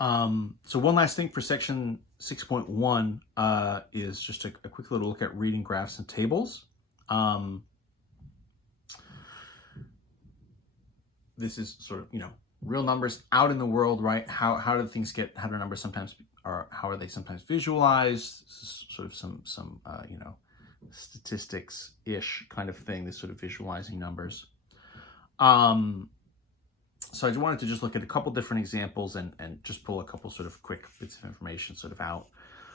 So one last thing for section 6.1 is just a quick little look at reading graphs and tables. This is sort of, real numbers out in the world, right? How do numbers sometimes, or how are they sometimes visualized? This is sort of some statistics-ish kind of thing, this sort of visualizing numbers. So I wanted to just look at a couple different examples and just pull a couple sort of quick bits of information sort of out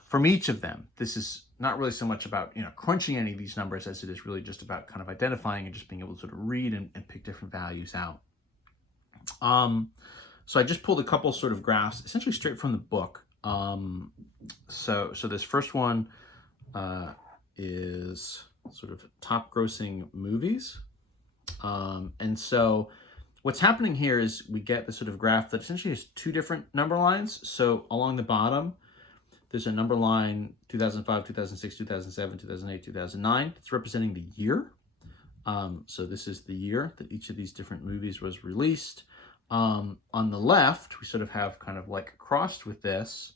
from each of them. This is not really so much about, crunching any of these numbers as it is really just about kind of identifying and just being able to sort of read and pick different values out. So I just pulled a couple sort of graphs, essentially straight from the book. So this first one is sort of top grossing movies. And so what's happening here is we get this sort of graph that essentially has two different number lines. So along the bottom, there's a number line 2005, 2006, 2007, 2008, 2009. It's representing the year. So this is the year that each of these different movies was released. On the left, we sort of have kind of like crossed with this.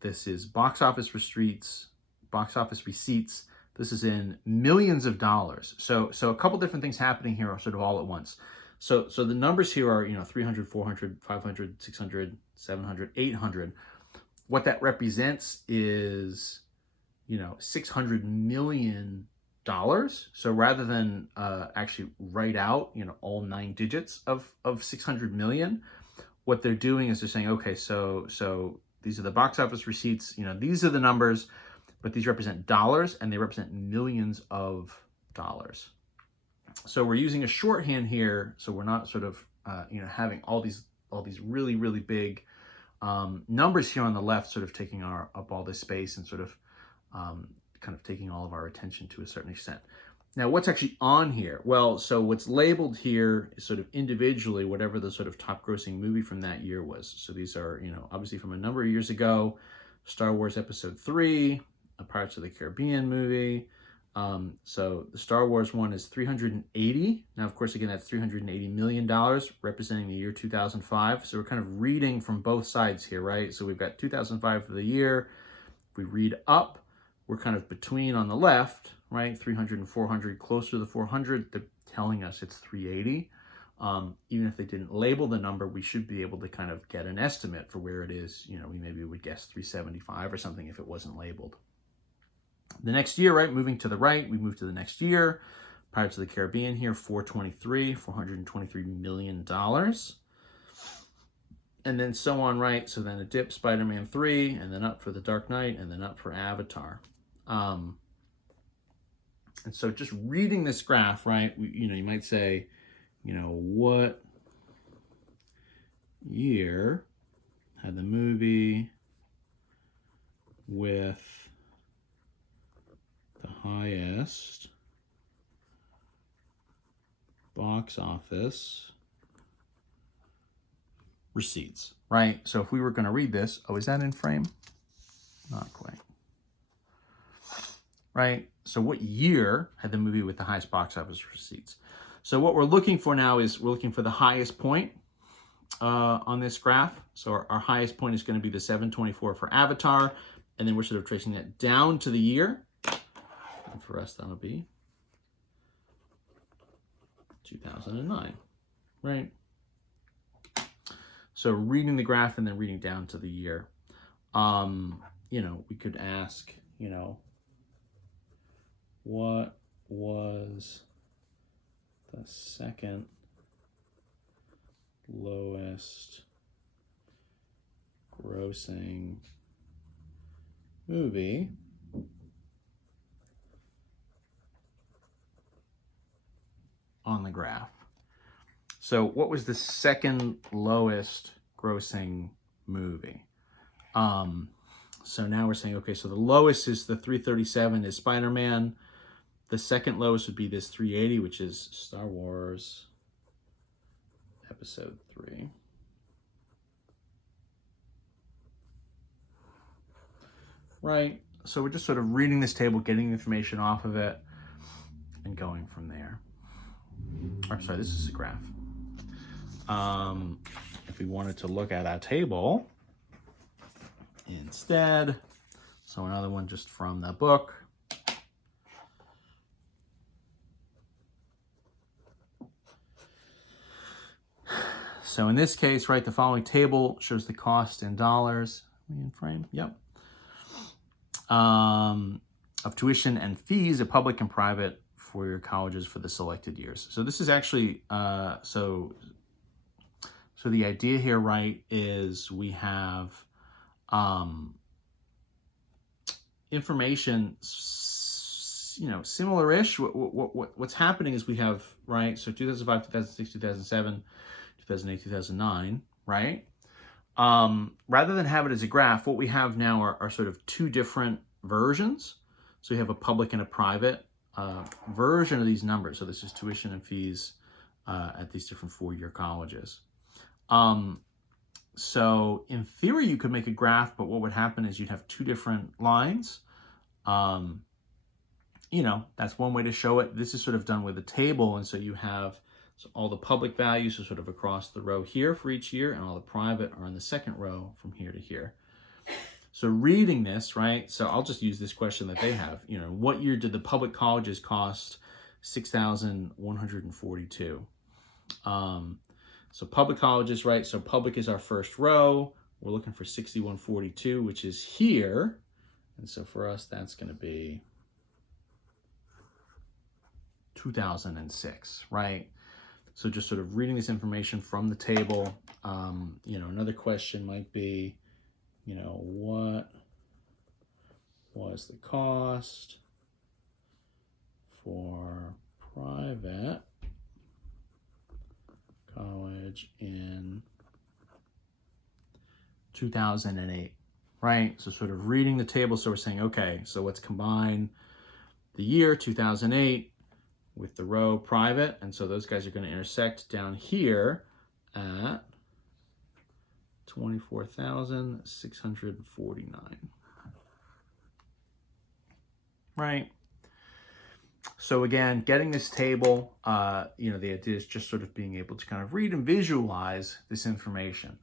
This is box office receipts. This is in millions of dollars. So a couple different things happening here are sort of all at once. So the numbers here are, 300, 400, 500, 600, 700, 800. What that represents is, $600 million. So rather than actually write out, all 9 digits of 600 million, what they're doing is they're saying, okay, so these are the box office receipts, these are the numbers, but these represent dollars and they represent millions of dollars. So we're using a shorthand here, so we're not sort of having all these really, really big numbers here on the left, sort of taking up all this space and sort of kind of taking all of our attention to a certain extent. Now, what's actually on here? Well, so what's labeled here is sort of individually whatever the sort of top grossing movie from that year was. So these are, obviously from a number of years ago, Star Wars Episode 3, a Pirates of the Caribbean movie. So the Star Wars one is 380. Now, of course, again, that's $380 million representing the year 2005. So we're kind of reading from both sides here, right? So we've got 2005 for the year. If we read up, we're kind of between on the left, right? 300 and 400, closer to the 400. They're telling us it's 380. Even if they didn't label the number, we should be able to kind of get an estimate for where it is. We maybe would guess 375 or something if it wasn't labeled. The next year, right, moving to the right, we move to the next year. Pirates of the Caribbean here, $423 million. And then so on, right? So then a dip, Spider-Man 3, and then up for The Dark Knight, and then up for Avatar. And so just reading this graph, right, you might say, what year had the movie with the highest box office receipts, right? So if we were going to read this, is that in frame? Not quite. Right? So what year had the movie with the highest box office receipts? So what we're looking for now is we're looking for the highest point on this graph. So our highest point is going to be the 724 for Avatar, and then we're sort of tracing that down to the year. And for us, that'll be 2009, right? So reading the graph and then reading down to the year. We could ask, what was the second lowest grossing movie on the graph? So what was the second lowest grossing movie? So now we're saying, okay, so the lowest is the 337 is Spider-Man. The second lowest would be this 380, which is Star Wars Episode 3. Right? So we're just sort of reading this table, getting information off of it, and going from there. Or sorry, this is a graph. If we wanted to look at that table instead. So another one just from the book. So in this case, right, the following table shows the cost in dollars. In frame, yep. Of tuition and fees of public and private for your colleges for the selected years. So this is actually, so the idea here, right, is we have information, you know, similar-ish. What's happening is we have, right, so 2005, 2006, 2007, 2008, 2009, right? Rather than have it as a graph, what we have now are sort of two different versions. So we have a public and a private version of these numbers. So this is tuition and fees at these different four-year colleges. So in theory, you could make a graph, but what would happen is you'd have two different lines. You know, that's one way to show it. This is sort of done with a table, and so you have all the public values are sort of across the row here for each year, and all the private are in the second row from here to here. So reading this, right, so I'll just use this question that they have. You know, what year did the public colleges cost $6,142? So public colleges, right, so public is our first row. We're looking for 6142, which is here. And so for us, that's going to be 2006, right? So just sort of reading this information from the table. You know, another question might be, you know, what was the cost for private college in 2008, right? So sort of reading the table. So we're saying, okay, so let's combine the year 2008 with the row private. And so those guys are going to intersect down here at 24,649. Right. So again, getting this table, you know, the idea is just sort of being able to kind of read and visualize this information.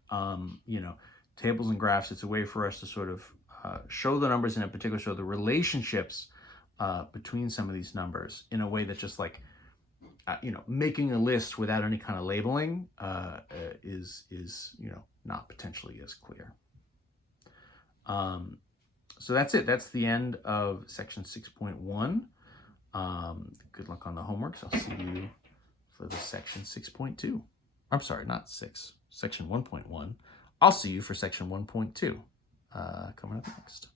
You know, tables and graphs, it's a way for us to sort of show the numbers, and in particular show the relationships between some of these numbers in a way that's just like, you know, making a list without any kind of labeling is you know, not potentially as clear. So that's it. That's the end of section 6.1. Good luck on the homeworks. I'll see you for the section 6.2. I'm sorry, not 6, section 1.1. I'll see you for section 1.2 coming up next.